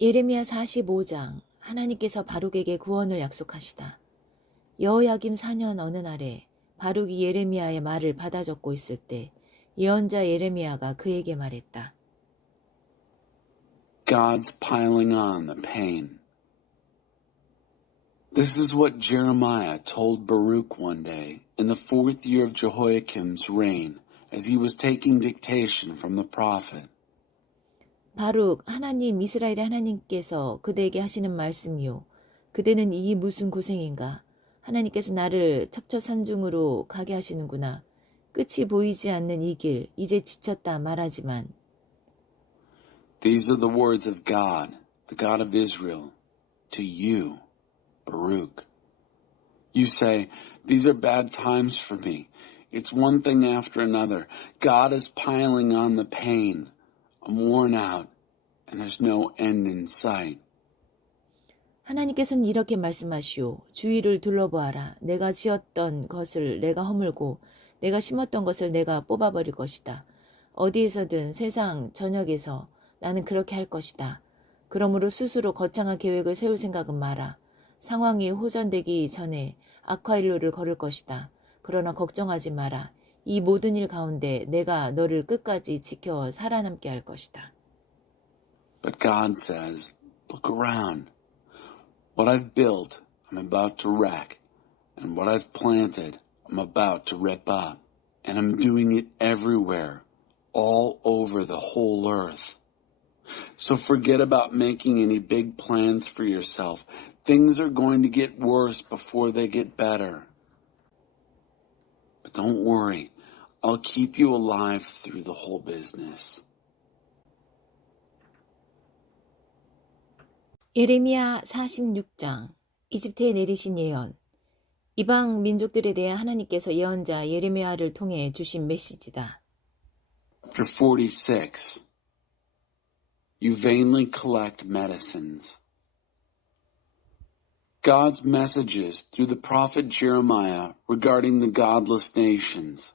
예레미야 45장. 하나님께서 바룩에게 구원을 약속하시다. 여호야김 4년 어느 날에 바룩이 예레미야의 말을 받아 적고 있을 때 예언자 예레미야가 그에게 말했다. God's piling on the pain. This is what Jeremiah told Baruch one day in the 4th year of Jehoiakim's reign as he was taking dictation from the prophet. 바룩, 하나님 이스라엘의 하나님께서 그대에게 하시는 말씀이요. 그대는 이 무슨 고생인가. 하나님께서 나를 첩첩산중으로 가게 하시는구나. 끝이 보이지 않는 이 길, 이제 지쳤다 말하지만. These are the words of God, the God of Israel, to you, Baruch. You say, these are bad times for me. It's one thing after another. God is piling on the pain. I'm worn out, and there's no end in sight. 하나님께서는 이렇게 말씀하시오. 주위를 둘러보아라. 내가 지었던 것을 내가 허물고 내가 심었던 것을 내가 뽑아버릴 것이다. 어디에서든 세상 전역에서 나는 그렇게 할 것이다. 그러므로 스스로 거창한 계획을 세울 생각은 마라. 상황이 호전되기 전에 악화일로를 걸을 것이다. 그러나 걱정하지 마라. 이 모든 일 가운데 내가 너를 끝까지 지켜 살아남게 할 것이다. But God says, look around. What I've built, I'm about to wreck. And what I've planted, I'm about to rip up. And I'm doing it everywhere, all over the whole earth. So forget about making any big plans for yourself. Things are going to get worse before they get better. But don't worry. I'll keep you alive through the whole business. 예레미야 46장. 이집트에 내리신 예언. 이방 민족들에 대해 하나님께서 예언자 예레미야를 통해 주신 메시지다. Chapter 46. You vainly collect medicines. God's messages through the prophet Jeremiah regarding the godless nations.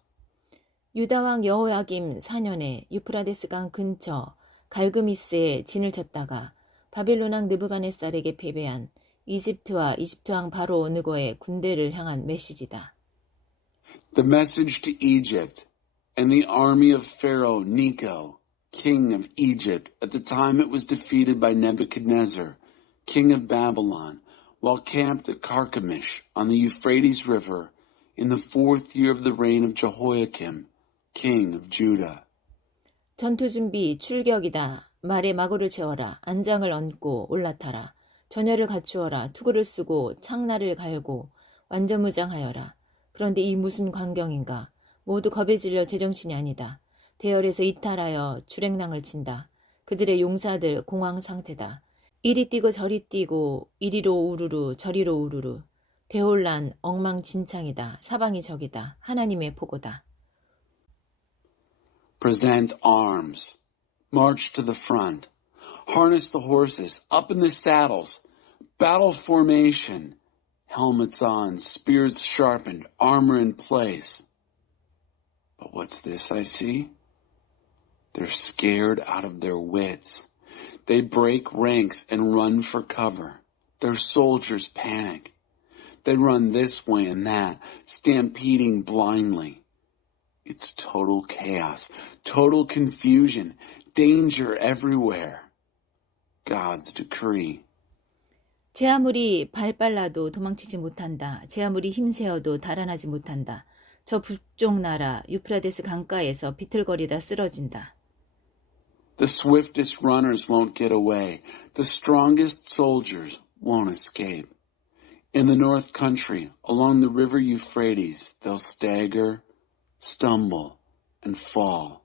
유다왕 여호야김 4년에 유프라데스 강 근처 갈그미스에 진을 쳤다가 바빌론왕 느부갓네살에게 패배한 이집트와 이집트왕 바로 느고의 군대를 향한 메시지다. The message to Egypt and the army of Pharaoh Necho, king of Egypt, at the time it was defeated by Nebuchadnezzar, king of Babylon, while camped at Carchemish on the Euphrates River in the 4th year of the reign of Jehoiakim, king of Judah. 전투 준비 출격이다. 말에 마구를 채워라. 안장을 얹고 올라타라. 전열을 갖추어라. 투구를 쓰고 창날을 갈고 완전무장하여라. 그런데 이 무슨 광경인가. 모두 겁에 질려 제정신이 아니다. 대열에서 이탈하여 주랭랑을 친다. 그들의 용사들 공황 상태다. 이리 뛰고 저리 뛰고 이리로 우르르 저리로 우르르. 대혼란 엉망진창이다. 사방이 적이다. 하나님의 포고다. Present arms. March to the front. Harness the horses. Up in the saddles. Battle formation. Helmets on. Spears sharpened. Armor in place. But what's this I see? They're scared out of their wits. They break ranks and run for cover. Their soldiers panic. They run this way and that, stampeding blindly. It's total chaos, total confusion, danger everywhere. God's decree. 제 아무리 발 빨라도 도망치지 못한다. 제 아무리 힘세어도 달아나지 못한다. 저 북쪽 나라 유프라데스 강가에서 비틀거리다 쓰러진다. The swiftest runners won't get away. The strongest soldiers won't escape. In the north country, along the river Euphrates, they'll stagger, stumble, and fall.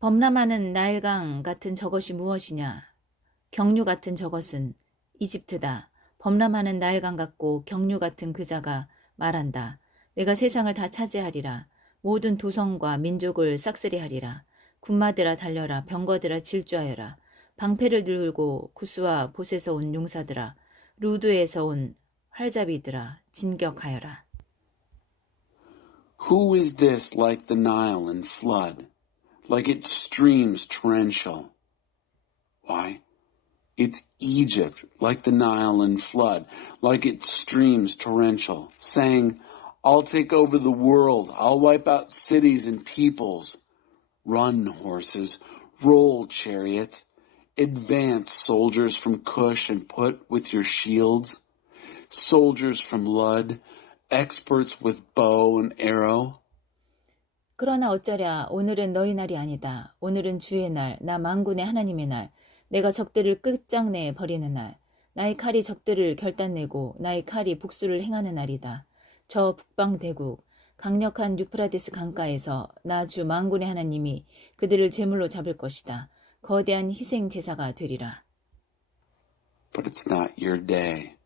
범람하는 나일강 같은 저것이 무엇이냐? 경류 같은 저것은 이집트다. 범람하는 나일강 같고 경류 같은 그자가 말한다. 내가 세상을 다 차지하리라. 모든 도성과 민족을 싹쓸이하리라. 군마들아 달려라. 병거들아 질주하여라. 방패를 들고 구스와 봇에서 온 용사들아. 루드에서 온 활잡이들아. 진격하여라. Who is this like the Nile in flood, like its streams torrential? Why, It's Egypt, like the Nile in flood, like its streams torrential, saying, I'll take over the world. I'll wipe out cities and peoples. Run, horses. Roll, chariots. Advance, soldiers from Cush and put with your shields. Soldiers from Lud, experts with bow and arrow. 그러나 어쩌랴 오늘은 너희 날이 아니다. 오늘은 주의 날, 나 만군의 하나님의 날. 내가 적들을 끝장내 버리는 날. 나의 칼이 적들을 결단내고 나의 칼이 복수를 행하는 날이다. 저 북방 대국, 강력한 유프라데스 강가에서 나 주 만군의 하나님이 그들을 제물로 잡을 것이다. 거대한 희생 제사가 되리라. But it's not your day.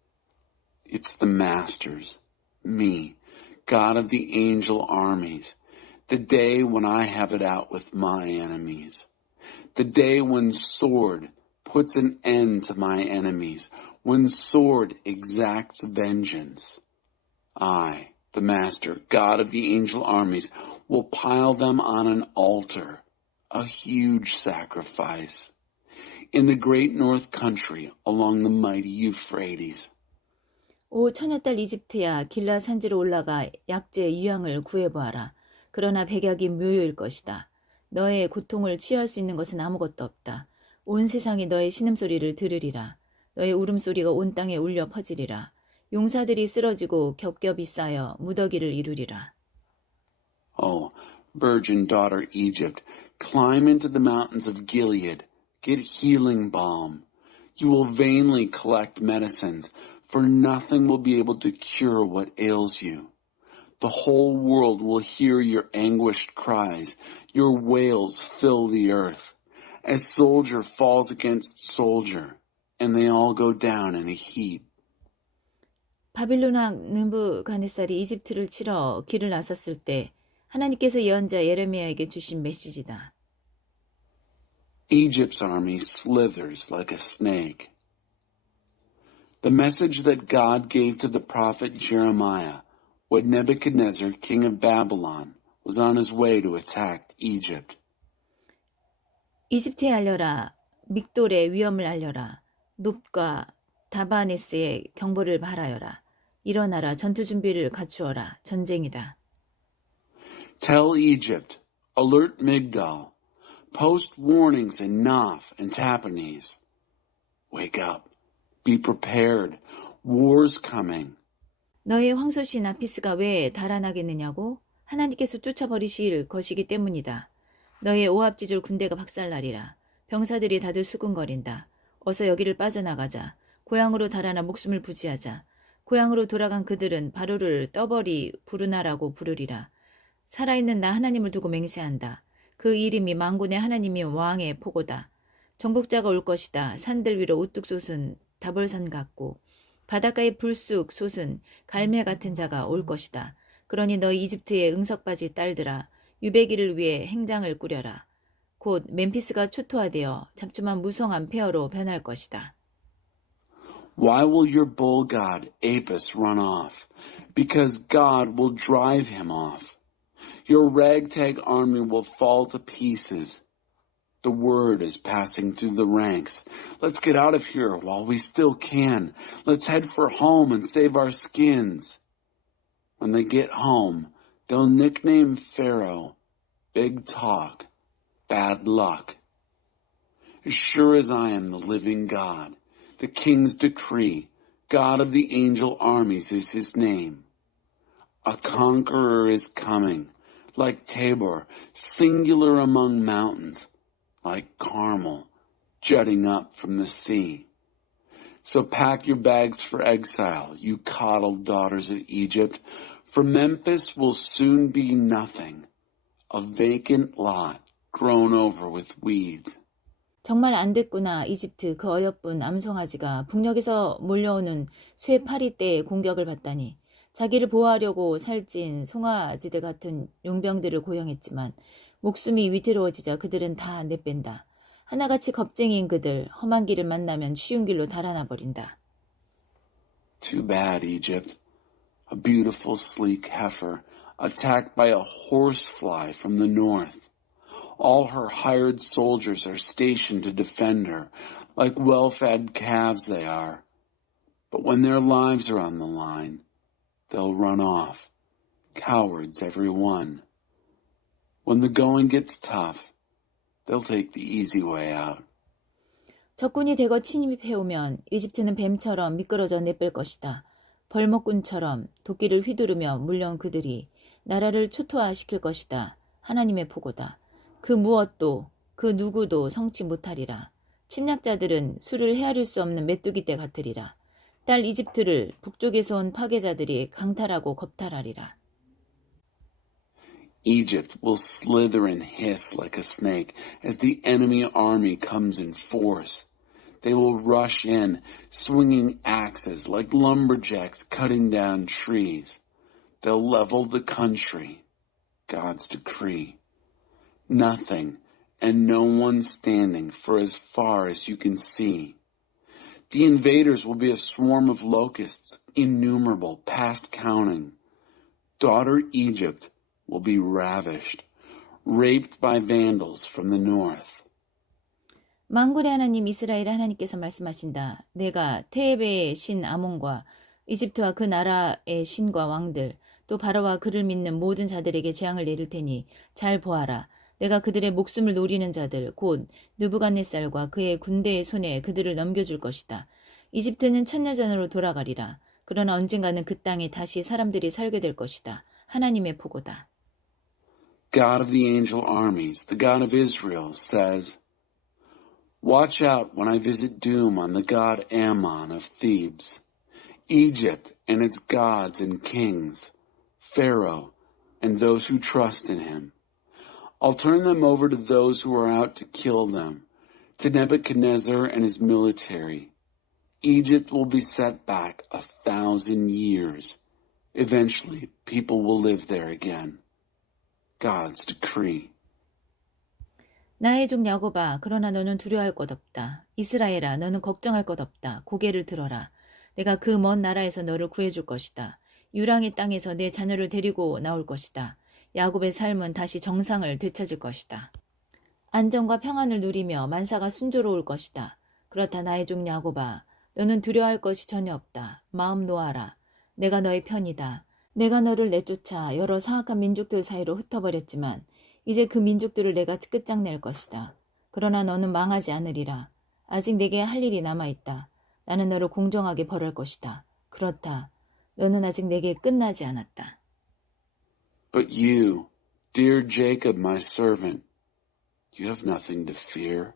It's the Master's, me, God of the angel armies. The day when I have it out with my enemies. The day when sword puts an end to my enemies. When sword exacts vengeance. I, the Master, God of the angel armies, will pile them on an altar, a huge sacrifice, in the great north country along the mighty Euphrates. 오 처녀딸 이집트야, 길라 산지로 올라가 약재 유향을 구해보아라. 그러나 백약이 묘요일 것이다. 너의 고통을 치유할 수 있는 것은 아무것도 없다. 온 세상이 너의 신음소리를 들으리라. 너의 울음소리가 온 땅에 울려 퍼지리라. 용사들이 쓰러지고 겹겹이 쌓여 무더기를 이루리라. Oh, virgin daughter Egypt, climb into the mountains of Gilead, get healing balm. You will vainly collect medicines, for nothing will be able to cure what ails you. The whole world will hear your anguished cries. Your wails fill the earth. As soldier falls against soldier, and they all go down in a heap. 바빌론 왕 느부갓네살이 이집트를 치러 길을 나섰을 때 하나님께서 예언자 예레미야에게 주신 메시지다. Egypt's army slithers like a snake. The message that God gave to the prophet Jeremiah when Nebuchadnezzar, king of Babylon, was on his way to attack Egypt. 이집트에 알려라. 믹돌의 위험을 알려라. 눕과 다바네스의 경보를 바라여라. 일어나라. 전투 준비를 갖추어라. 전쟁이다. Tell Egypt, alert Migdal, post warnings in Naph and Tapanhes. Wake up, be prepared, war's coming. 너의 황소시 나피스가 왜 달아나겠느냐고? 하나님께서 쫓아버리실 것이기 때문이다. 너의 오합지졸 군대가 박살나리라. 병사들이 다들 수군거린다. 어서 여기를 빠져나가자. 고향으로 달아나 목숨을 부지하자. 고향으로 돌아간 그들은 바로를 떠버리 부르나라고 부르리라. 살아있는 나 하나님을 두고 맹세한다. 그 이름이 만군의 하나님이 왕의 포고다. 정복자가 올 것이다. 산들 위로 우뚝 솟은 다볼산 같고 바닷가의 불쑥 솟은 갈매 같은 자가 올 것이다. 그러니 너희 이집트의 응석바지 딸들아 유배기를 위해 행장을 꾸려라. 곧 멤피스가 초토화되어 잡초만 무성한 폐허로 변할 것이다. Why will your bull god Apis run off? Because God will drive him off. Your ragtag army will fall to pieces. The word is passing through the ranks. Let's get out of here while we still can. Let's head for home and save our skins. When they get home, they'll nickname Pharaoh Big Talk, Bad Luck. As sure as I am the living God, the king's decree, God of the angel armies is his name. A conqueror is coming, like Tabor, singular among mountains, like Carmel, jutting up from the sea. So pack your bags for exile, you coddled daughters of Egypt, for Memphis will soon be nothing, a vacant lot grown over with weeds. 정말 안 됐구나. 이집트 그 어여쁜 암송아지가 북녘에서 몰려오는 쇠 파리떼의 공격을 받다니. 자기를 보호하려고 살찐 송아지들 같은 용병들을 고용했지만 목숨이 위태로워지자 그들은 다 내뺀다. 하나같이 겁쟁이인 그들 험한 길을 만나면 쉬운 길로 달아나 버린다. Too bad, Egypt. A beautiful sleek heifer attacked by a horsefly from the north. All her hired soldiers are stationed to defend her, like well-fed calves they are. But when their lives are on the line, they'll run off, cowards every one. When the going gets tough, they'll take the easy way out. 적군이 대거 침입해오면 이집트는 뱀처럼 미끄러져 내뺄 것이다. 벌목꾼처럼 도끼를 휘두르며 물려온 그들이 나라를 초토화시킬 것이다. 하나님의 포고다. 그 무엇도 그 누구도 성치 못하리라. 침략자들은 수를 헤아릴 수 없는 메뚜기 떼 같으리라. 딸 이집트를 북쪽에서 온 파괴자들이 강탈하고 겁탈하리라. Egypt will slither and hiss like a snake as the enemy army comes in force. They will rush in, swinging axes like lumberjacks cutting down trees. They'll level the country. God's decree. Nothing and no one standing for as far as you can see. The invaders will be a swarm of locusts, innumerable, past counting. Daughter Egypt will be ravished, raped by vandals from the north. 만군의 하나님 이스라엘 하나님께서 말씀하신다. 내가 테베의 신 아몬과 이집트와 그 나라의 신과 왕들 또 바로와 그를 믿는 모든 자들에게 재앙을 내릴 테니 잘 보아라. 내가 그들의 목숨을 노리는 자들 곧 느부갓네살과 그의 군대의 손에 그들을 넘겨줄 것이다. 이집트는 천년전으로 돌아가리라. 그러나 언젠가는 그 땅에 다시 사람들이 살게 될 것이다. 하나님의 포고다. God of the angel armies, the God of Israel, says, Watch out when I visit doom on the god Ammon of Thebes, Egypt and its gods and kings, Pharaoh and those who trust in him. I'll turn them over to those who are out to kill them, to Nebuchadnezzar and his military. Egypt will be set back 1,000 years. Eventually, people will live there again. God's decree. 나의 종 야곱아, 그러나 너는 두려워할 것 없다. 이스라엘아, 너는 걱정할 것 없다. 고개를 들어라. 내가 그 먼 나라에서 너를 구해줄 것이다. 유랑의 땅에서 내 자녀를 데리고 나올 것이다. 야곱의 삶은 다시 정상을 되찾을 것이다. 안정과 평안을 누리며 만사가 순조로울 것이다. 그렇다 나의 종 야곱아, 너는 두려워할 것이 전혀 없다. 마음 놓아라. 내가 너의 편이다. 내가 너를 내쫓아 여러 사악한 민족들 사이로 흩어버렸지만 이제 그 민족들을 내가 끝장낼 것이다. 그러나 너는 망하지 않으리라. 아직 내게 할 일이 남아있다. 나는 너를 공정하게 벌할 것이다. 그렇다. 너는 아직 내게 끝나지 않았다. But you, dear Jacob, my servant, you have nothing to fear.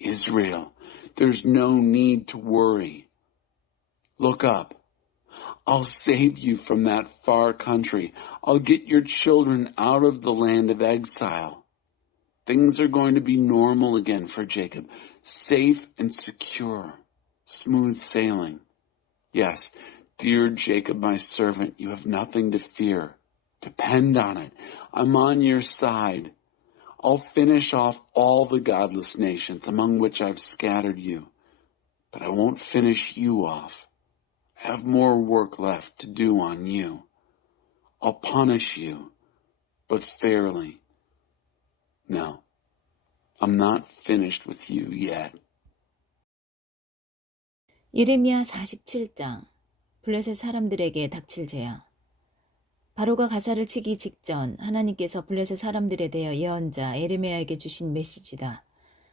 Israel, there's no need to worry. Look up. I'll save you from that far country. I'll get your children out of the land of exile. Things are going to be normal again for Jacob. Safe and secure. Smooth sailing. Yes, dear Jacob, my servant, you have nothing to fear. Depend on it. I'm on your side. I'll finish off all the godless nations among which I've scattered you. But I won't finish you off. I have more work left to do on you. I'll punish you, but fairly. No, I'm not finished with you yet. 예레미야 47장 블레셋 사람들에게 닥칠 재앙. 바로가 가사를 치기 직전 하나님께서 블레셋 사람들에 대하여 예언자 예레미야에게 주신 메시지다.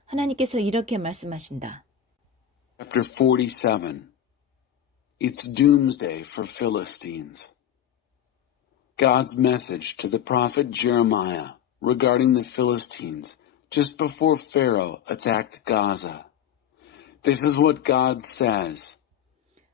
하나님께서 이렇게 말씀하신다. Chapter 47. It's doomsday for Philistines. God's message to the prophet Jeremiah regarding the Philistines just before Pharaoh attacked Gaza. This is what God says.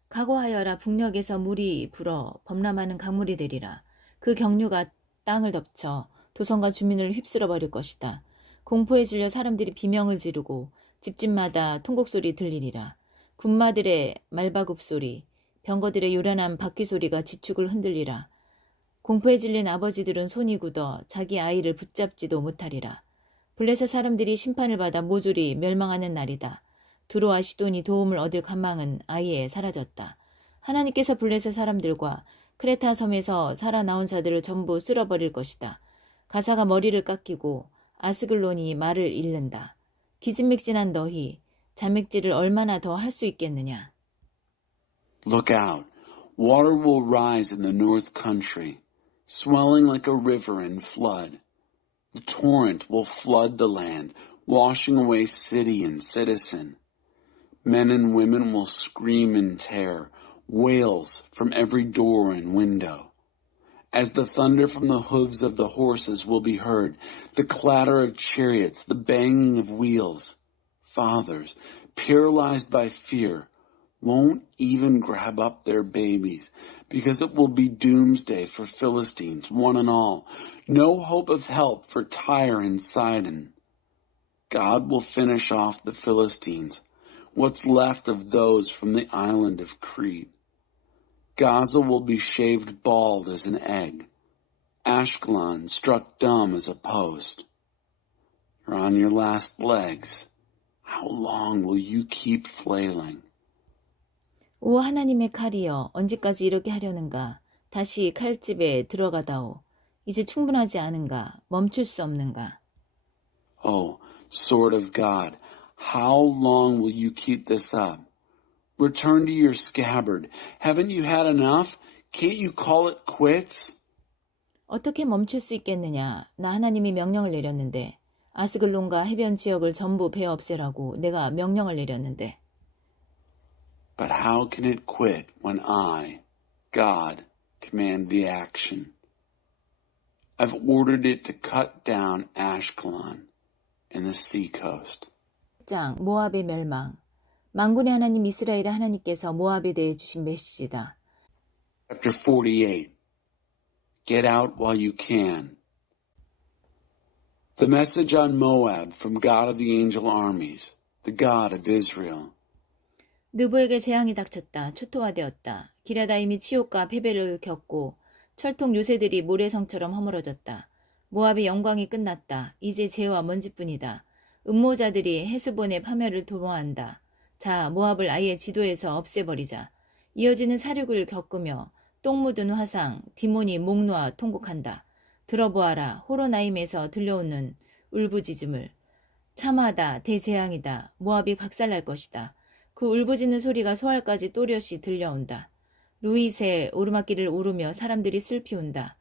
각오하여라. 북녘에서 물이 불어 범람하는 강물이 되리라. 그 경류가 땅을 덮쳐 도성과 주민을 휩쓸어 버릴 것이다. 공포에 질려 사람들이 비명을 지르고 집집마다 통곡소리 들리리라. 군마들의 말바굽 소리, 병거들의 요란한 바퀴 소리가 지축을 흔들리라. 공포에 질린 아버지들은 손이 굳어 자기 아이를 붙잡지도 못하리라. 블레셋 사람들이 심판을 받아 모조리 멸망하는 날이다. 두로와 시돈이 도움을 얻을 가망은 아예 사라졌다. 하나님께서 블레셋 사람들과 크레타 섬에서 살아나온 자들을 전부 쓸어버릴 것이다. 가사가 머리를 깎이고 아스글론이 말을 잃는다. 기진맥진한 너희, 잔맥질을 얼마나 더 할 수 있겠느냐. Look out. Water will rise in the north country, swelling like a river in flood. The torrent will flood the land, washing away city and citizen. Men and women will scream in terror, wails from every door and window. As the thunder from the hooves of the horses will be heard, the clatter of chariots, the banging of wheels. Fathers, paralyzed by fear, won't even grab up their babies, because it will be doomsday for Philistines, one and all. No hope of help for Tyre and Sidon. God will finish off the Philistines, what's left of those from the island of Crete. Gaza will be shaved bald as an egg, Ashkelon struck dumb as a post. You're on your last legs. How long will you keep flailing? 오 하나님의 칼이여, 언제까지 이렇게 하려는가? 다시 칼집에 들어가다오. 이제 충분하지 않은가? 멈출 수 없는가? Oh, sword of God, how long will you keep this up? Return to your scabbard. Haven't you had enough? Can't you call it quits? 어떻게 멈출 수 있겠느냐? 나 하나님이 명령을 내렸는데, 아스글론과 해변 지역을 전부 베어 없애라고 내가 명령을 내렸는데. But how can it quit when I, God, command the action? I've ordered it to cut down Ashkelon and the sea coast. 모압의 멸망. 만군의 하나님 이스라엘의 하나님께서 모압에 대해 주신 메시지다. Chapter 48. Get out while you can. The message on Moab from God of the angel armies, the God of Israel. 느보에게 재앙이 닥쳤다. 초토화되었다. 기라다임이 치욕과 패배를 겪고 철통 요새들이 모래성처럼 허물어졌다. 모압의 영광이 끝났다. 이제 재와 먼지뿐이다. 음모자들이 헤스본의 파멸을 도모한다. 자, 모압을 아예 지도에서 없애버리자. 이어지는 사륙을 겪으며 똥 묻은 화상, 디몬이 목 놓아 통곡한다. 들어보아라. 호로나임에서 들려오는 울부짖음을. 참하다. 대재앙이다. 모압이 박살날 것이다. 그 울부짖는 소리가 소알까지 또렷이 들려온다. 루이세 오르막길을 오르며 사람들이 슬피운다.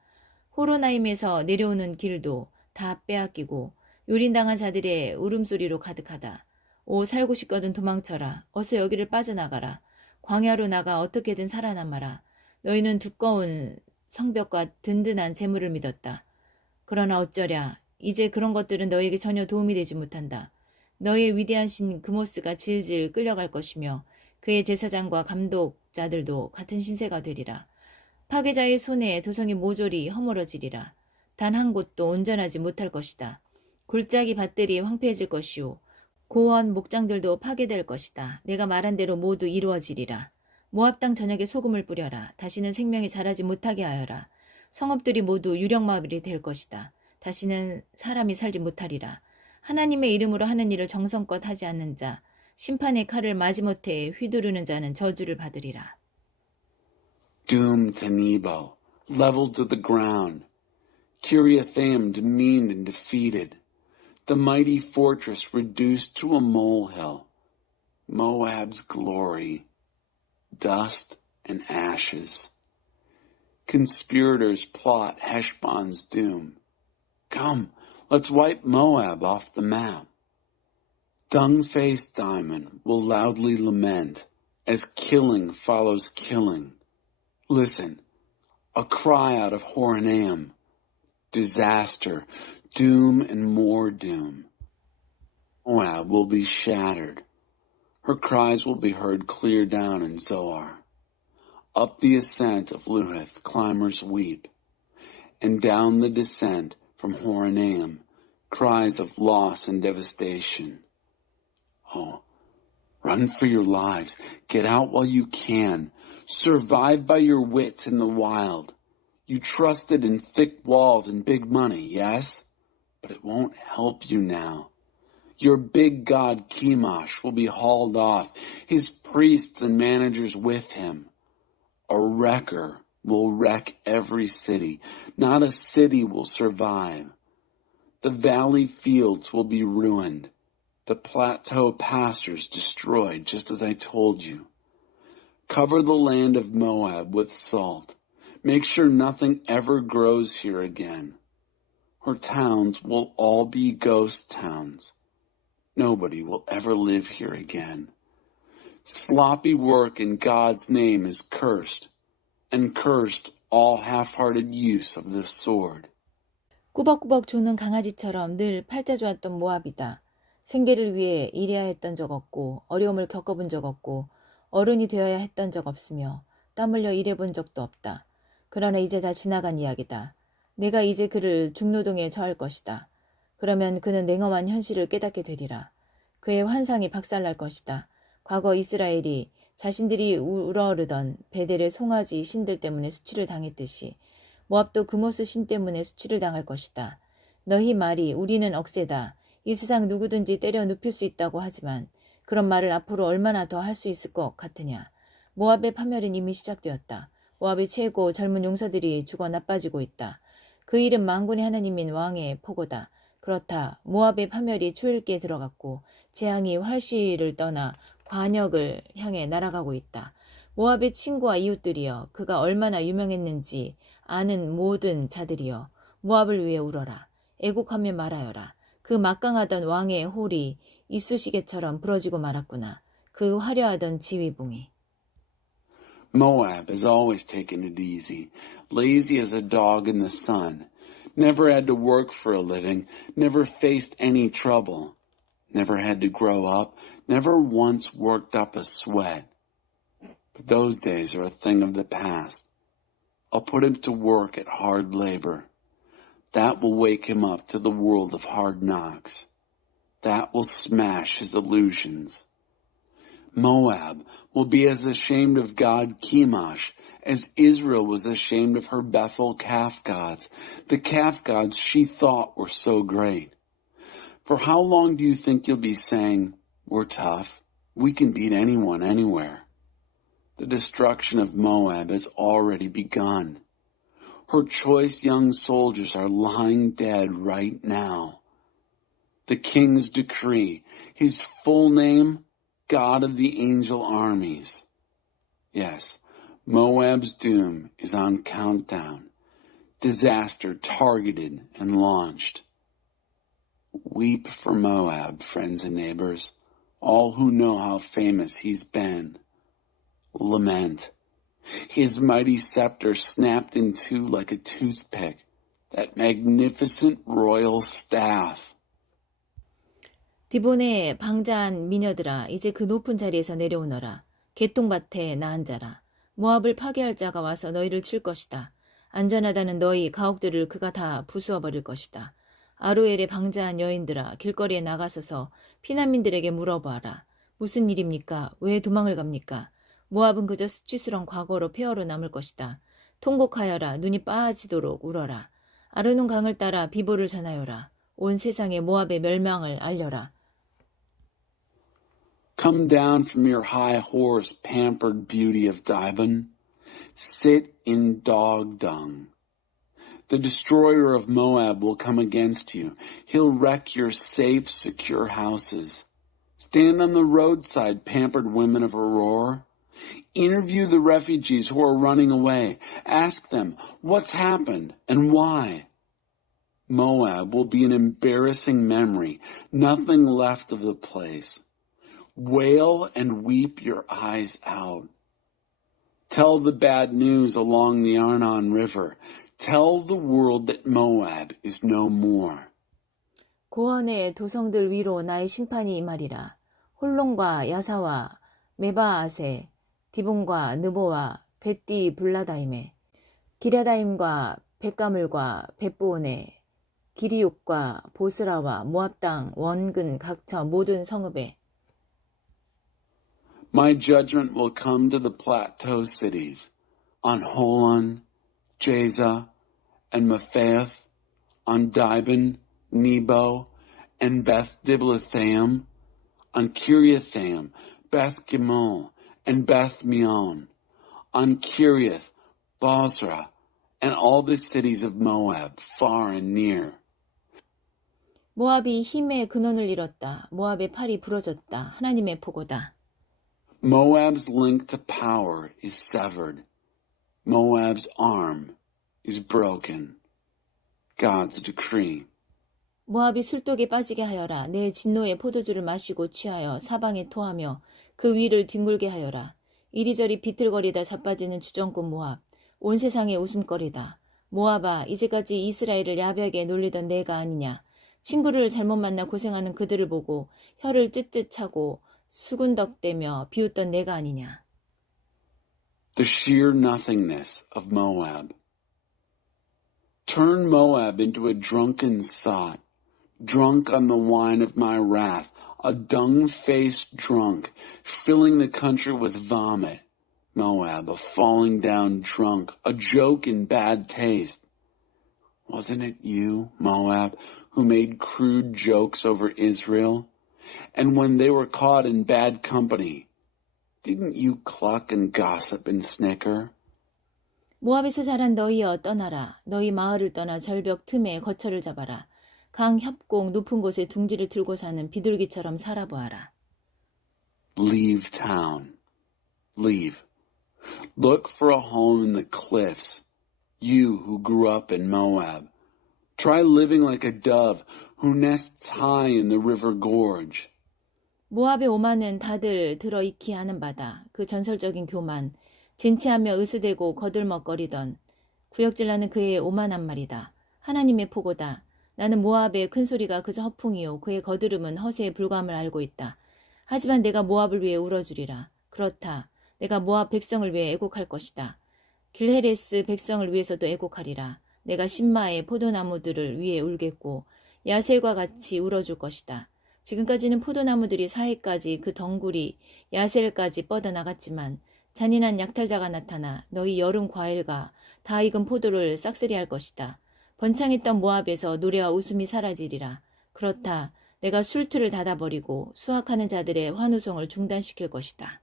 호로나임에서 내려오는 길도 다 빼앗기고 유린당한 자들의 울음소리로 가득하다. 오 살고 싶거든 도망쳐라. 어서 여기를 빠져나가라. 광야로 나가 어떻게든 살아남아라. 너희는 두꺼운 성벽과 든든한 재물을 믿었다. 그러나 어쩌랴. 이제 그런 것들은 너희에게 전혀 도움이 되지 못한다. 너희의 위대한 신 그모스가 질질 끌려갈 것이며 그의 제사장과 감독자들도 같은 신세가 되리라. 파괴자의 손에 도성이 모조리 허물어지리라. 단 한 곳도 온전하지 못할 것이다. 골짜기 밭들이 황폐해질 것이요. 고원 목장들도 파괴될 것이다. 내가 말한 대로 모두 이루어지리라. 모압 땅 전역에 소금을 뿌려라. 다시는 생명이 자라지 못하게 하여라. 성읍들이 모두 유령마을이 될 것이다. 다시는 사람이 살지 못하리라. 하나님의 이름으로 하는 일을 정성껏 하지 않는 자, 심판의 칼을 마지못해 휘두르는 자는 저주를 받으리라. Doom to Nebo, leveled to the ground. Kiriathaim demeaned and defeated. The mighty fortress reduced to a molehill. Moab's glory, dust and ashes. Conspirators plot Heshbon's doom. Come, let's wipe Moab off the map. Dung-faced Diamond will loudly lament as killing follows killing. Listen, a cry out of Horonaim. Disaster, doom and more doom. Moab will be shattered. Her cries will be heard clear down in Zoar. Up the ascent of Luhith climbers weep, and down the descent from Horonaim, cries of loss and devastation. Oh, run for your lives. Get out while you can. Survive by your wits in the wild. You trusted in thick walls and big money, yes? But it won't help you now. Your big god Chemosh will be hauled off, his priests and managers with him. A wrecker will wreck every city. Not a city will survive. The valley fields will be ruined. The plateau pastures destroyed, just as I told you. Cover the land of Moab with salt. Make sure nothing ever grows here again. Her towns will all be ghost towns. Nobody will ever live here again. Sloppy work in God's name is cursed, and cursed all half-hearted use of this sword. 꾸벅꾸벅 조는 강아지처럼 늘 팔자 좋았던 모압이다. 생계를 위해 일해야 했던 적 없고 어려움을 겪어본 적 없고 어른이 되어야 했던 적 없으며 땀 흘려 일해본 적도 없다. 그러나 이제 다 지나간 이야기다. 내가 이제 그를 중노동에 처할 것이다. 그러면 그는 냉엄한 현실을 깨닫게 되리라. 그의 환상이 박살날 것이다. 과거 이스라엘이 자신들이 우러르던 베델의 송아지 신들 때문에 수치를 당했듯이 모압도 그모스 신 때문에 수치를 당할 것이다. 너희 말이 우리는 억세다. 이 세상 누구든지 때려 눕힐 수 있다고 하지만 그런 말을 앞으로 얼마나 더 할 수 있을 것 같으냐. 모압의 파멸은 이미 시작되었다. 모압의 최고 젊은 용사들이 죽어 나빠지고 있다. 그 이름 만군의 하나님인 왕의 포고다. 그렇다. 모압의 파멸이 초읽기에 들어갔고 재앙이 활시를 떠나 관역을 향해 날아가고 있다. 모압의 친구와 이웃들이여 그가 얼마나 유명했는지 아는 모든 자들이여 모압을 위해 울어라. 애곡하며 말하여라. 그 막강하던 왕의 홀이 이쑤시개처럼 부러지고 말았구나. 그 화려하던 지휘봉이. Moab has always taken it easy, lazy as a dog in the sun. Never had to work for a living, never faced any trouble. Never had to grow up, never once worked up a sweat. But those days are a thing of the past. I'll put him to work at hard labor. That will wake him up to the world of hard knocks. That will smash his illusions. Moab will be as ashamed of God Chemosh as Israel was ashamed of her Bethel calf gods, the calf gods she thought were so great. For how long do you think you'll be saying, we're tough, we can beat anyone anywhere? The destruction of Moab has already begun. Her choice young soldiers are lying dead right now. The king's decree, his full name, God of the angel armies. Yes, Moab's doom is on countdown. Disaster targeted and launched. Weep for Moab, friends and neighbors, all who know how famous he's been. Lament. His mighty scepter snapped in two like a toothpick, that magnificent royal staff. 디본의 방자한 미녀들아 이제 그 높은 자리에서 내려오너라. 개똥밭에 나앉아라. 모압을 파괴할 자가 와서 너희를 칠 것이다. 안전하다는 너희 가옥들을 그가 다 부수어버릴 것이다. 아로엘의 방자한 여인들아 길거리에 나가서서 피난민들에게 물어봐라. 무슨 일입니까? 왜 도망을 갑니까? 모압은 그저 수치스러운 과거로 폐허로 남을 것이다. 통곡하여라. 눈이 빠지도록 울어라. 아르논 강을 따라 비보를 전하여라. 온 세상에 모압의 멸망을 알려라. Come down from your high horse, pampered beauty of Dibon. Sit in dog dung. The destroyer of Moab will come against you. He'll wreck your safe, secure houses. Stand on the roadside, pampered women of Aurora. Interview the refugees who are running away. Ask them, what's happened and why? Moab will be an embarrassing memory, nothing left of the place. Wail and weep your eyes out. Tell the bad news along the Arnon River. Tell the world that Moab is no more. 고원의 도성들 위로 나의 심판이 임하리라. 홀론과 야사와 메바아세, 디본과 느보와 벳디 블라다임에, 기랴다임과 벳가물과 벳부온에, 기리옥과 보스라와 모압 땅 원근 각처 모든 성읍에. My judgment will come to the plateau cities, on Holon, Jaza, and Mephaeth, on Dibon, Nebo, and Beth Diblathaim, on Kiriathaim, Beth Gimel, and Beth Meon, on Kiriath, Bozrah, and all the cities of Moab, far and near. 모압이 힘의 근원을 잃었다. 모압의 팔이 부러졌다. 하나님의 보고다. Moab's link to power is severed. Moab's arm is broken. God's decree. 모압이 술독에 빠지게 하여라. 내 진노의 포도주를 마시고 취하여 사방에 토하며 그 위를 뒹굴게 하여라. 이리저리 비틀거리다 자빠지는 주정꾼 모압. 온 세상의 웃음거리다. 모압아, 이제까지 이스라엘을 야비하게 놀리던 내가 아니냐. 친구를 잘못 만나 고생하는 그들을 보고 혀를 쯧쯧 차고 수군덕대며 비웃던 내가 아니냐. The sheer nothingness of Moab. Turn Moab into a drunken sot, drunk on the wine of my wrath, a dung-faced drunk, filling the country with vomit. Moab, a falling down drunk, a joke in bad taste. Wasn't it you, Moab, who made crude jokes over Israel? And when they were caught in bad company, didn't you cluck and gossip and snicker? 모압에서 자란 너희여 떠나라. 너희 마을을 떠나 절벽 틈에 거처를 잡아라. 강 협곡 높은 곳에 둥지를 들고 사는 비둘기처럼 살아보아라. Leave town. Leave. Look for a home in the cliffs. You who grew up in Moab. Try living like a dove who nests high in the river gorge. 모압의 오만은 다들 들어익히 하는 바다. 그 전설적인 교만. 진치하며 으스대고 거들먹거리던 구역질나는 그의 오만한 말이다. 하나님의 포고다. 나는 모압의 큰소리가 그저 허풍이요. 그의 거드름은 허세에 불과함을 알고 있다. 하지만 내가 모압을 위해 울어주리라. 그렇다. 내가 모압 백성을 위해 애곡할 것이다. 길헤레스 백성을 위해서도 애곡하리라. 내가 신마의 포도나무들을 위해 울겠고 야셀과 같이 울어줄 것이다. 지금까지는 포도나무들이 사해까지 그 덩굴이 야셀까지 뻗어나갔지만 잔인한 약탈자가 나타나 너희 여름 과일과 다 익은 포도를 싹쓸이할 것이다. 번창했던 모압에서 노래와 웃음이 사라지리라. 그렇다. 내가 술틀을 닫아버리고 수확하는 자들의 환호성을 중단시킬 것이다.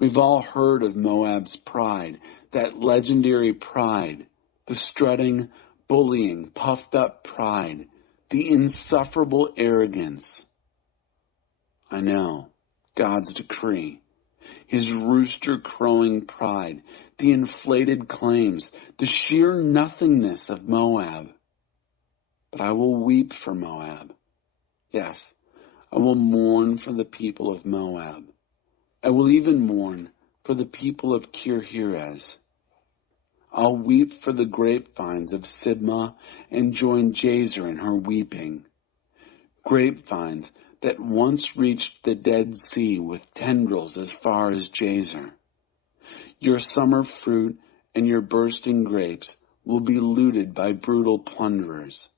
We've all heard of Moab's pride, that legendary pride, the strutting, bullying, puffed up pride, the insufferable arrogance. I know, God's decree. His rooster crowing pride, the inflated claims, the sheer nothingness of Moab. But I will weep for Moab. Yes, I will mourn for the people of Moab. I will even mourn for the people of Kirheres. I'll weep for the grapevines of Sibmah and join Jazer in her weeping. Grapevines that once reached the Dead Sea with tendrils as far as Jazer. Your summer fruit and your bursting grapes will be looted by brutal plunderers.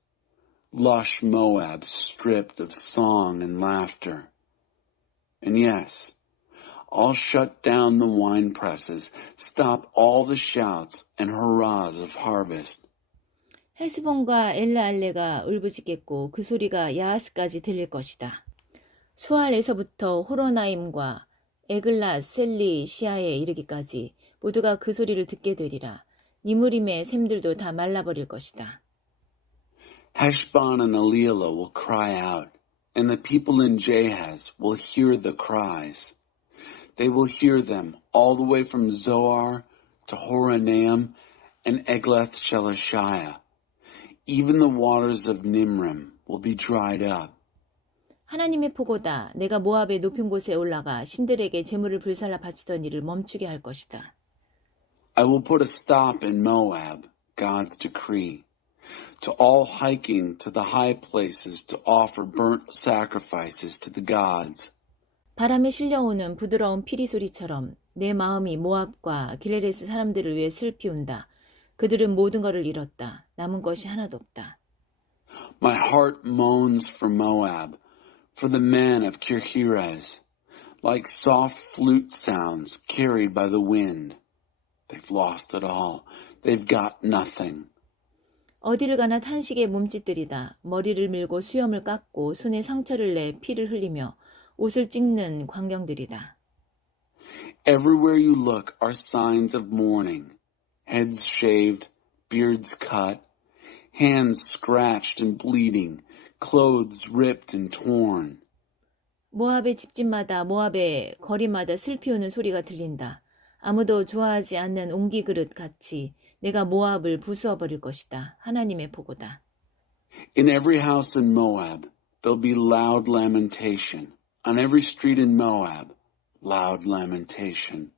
Lush Moab stripped of song and laughter. And yes, I'll shut down the wine presses, stop all the shouts and hurrahs of harvest. 헤스본과 엘라알레가 울부짖겠고 그 소리가 야하스까지 들릴 것이다. 소알에서부터 호로나임과 에글랏 셀리 시아에 이르기까지 모두가 그 소리를 듣게 되리라. 니무림의 샘들도 다 말라버릴 것이다. Heshbon and Elealeh will cry out, and the people in Jahaz will hear the cries. They will hear them all the way from Zoar to Horonaim and Eglath-Shelishiah. Even the waters of Nimrim will be dried up. 하나님의 포고다. 내가 모압의 높은 곳에 올라가 신들에게 제물을 불살라 바치던 일을 멈추게 할 것이다. I will put a stop in Moab, God's decree, to all hiking to the high places to offer burnt sacrifices to the gods. 바람에 실려오는 부드러운 피리 소리처럼 내 마음이 모압과 길헤레스 사람들을 위해 슬피 운다. 그들은 모든 것을 잃었다. 남은 것이 하나도 없다. My heart moans for Moab, for the men of Kirheres, like soft flute sounds carried by the wind. They've lost it all. They've got nothing. 어디를 가나 탄식의 몸짓들이다. 머리를 밀고 수염을 깎고 손에 상처를 내 피를 흘리며 옷을 찢는 광경들이다. Everywhere you look are signs of mourning. Heads shaved, beards cut, hands scratched and bleeding, clothes ripped and torn. 모압의 집집마다 모압의 거리마다 슬피 우는 소리가 들린다. 아무도 좋아하지 않는 옹기그릇 같이 내가 모압을 부수어 버릴 것이다. 하나님의 보고다. In every house in Moab, there'll be loud lamentation. On every street in Moab, loud lamentation.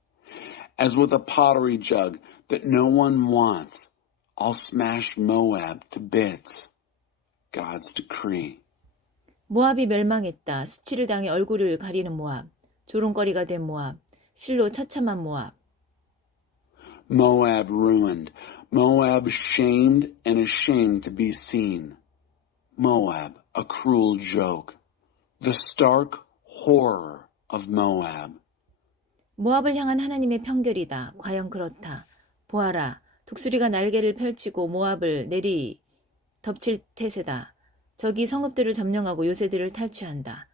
As with a pottery jug that no one wants, I'll smash Moab to bits. God's decree. 모압이 멸망했다. 수치를 당해 얼굴을 가리는 모압. 조롱거리가 된 모압. 실로 처참한 모압. Moab ruined. Moab shamed and ashamed to be seen. Moab, a cruel joke. The stark horror of Moab. 모압을 향한 하나님의 편결이다. 과연 그렇다. 보아라. 독수리가 날개를 펼치고 모압을 내리 덮칠 태세다. 적이 성읍들을 점령하고 요새들을 탈취한다.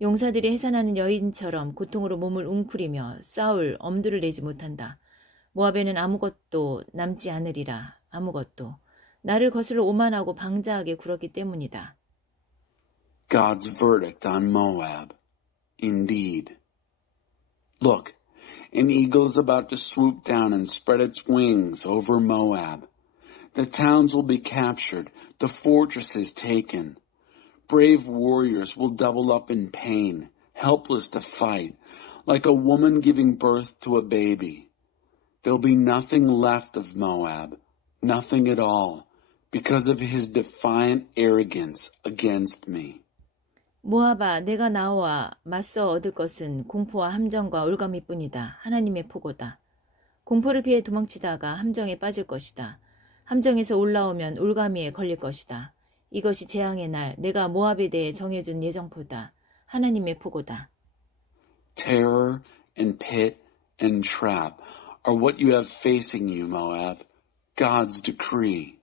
용사들이 해산하는 여인처럼 고통으로 몸을 웅크리며 싸울 엄두를 내지 못한다. 모압에는 아무것도 남지 않으리라. 아무것도. 나를 거슬러 오만하고 방자하게 굴었기 때문이다. God's verdict on Moab. Indeed. Look, an eagle is about to swoop down and spread its wings over Moab. The towns will be captured, the fortresses taken. Brave warriors will double up in pain, helpless to fight, like a woman giving birth to a baby. There'll be nothing left of Moab, nothing at all, because of his defiant arrogance against me. 모압아, 내가 나와 맞서 얻을 것은 공포와 함정과 올가미뿐이다. 하나님의 포고다. 공포를 피해 도망치다가 함정에 빠질 것이다. 함정에서 올라오면 올가미에 걸릴 것이다. 이것이 재앙의 날, 내가 모압에 대해 정해준 예정포다. 하나님의 포고다. Terror and pit and trap are what you have facing you, Moab. God's decree.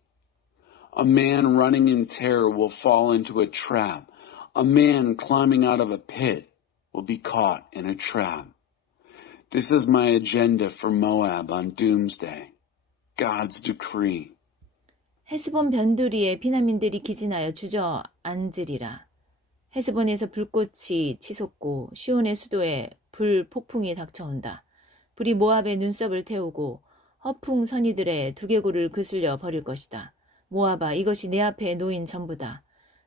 A man running in terror will fall into a trap. A man climbing out of a pit will be caught in a trap. This is my agenda for Moab on doomsday. God's decree. 헤스본 변두리에 피난민들이 기진하여 주저앉으리라. 헤스본에서 불꽃이 치솟고 시온의 수도에 불폭풍이 닥쳐온다. 불이 모압의 눈썹을 태우고 허풍 선이들의 두개골을 그슬려 버릴 것이다. 모압아, 이것이 내 앞에 놓인 전부다.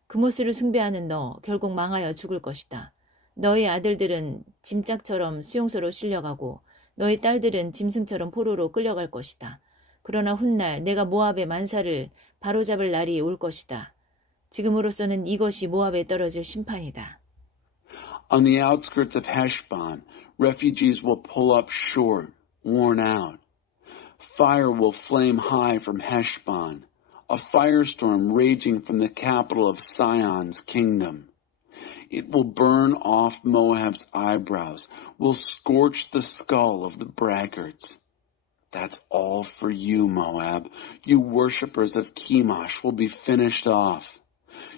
그모스를 숭배하는 너, 결국 망하여 죽을 것이다. 너의 아들들은 짐짝처럼 수용소로 실려가고 너의 딸들은 짐승처럼 포로로 끌려갈 것이다. 그러나 훗날 내가 모압의 만사를 바로잡을 날이 올 것이다. 지금으로서는 이것이 모압에 떨어질 심판이다. On the outskirts of Heshbon, refugees will pull up short, worn out. Fire will flame high from Heshbon, a firestorm raging from the capital of Sion's kingdom. It will burn off Moab's eyebrows, will scorch the skull of the braggarts. That's all for you, Moab. You worshippers of Chemosh will be finished off.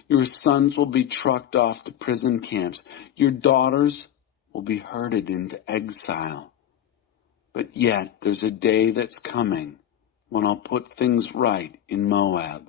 Your sons will be trucked off to prison camps. Your daughters will be herded into exile. But yet there's a day that's coming when I'll put things right in Moab.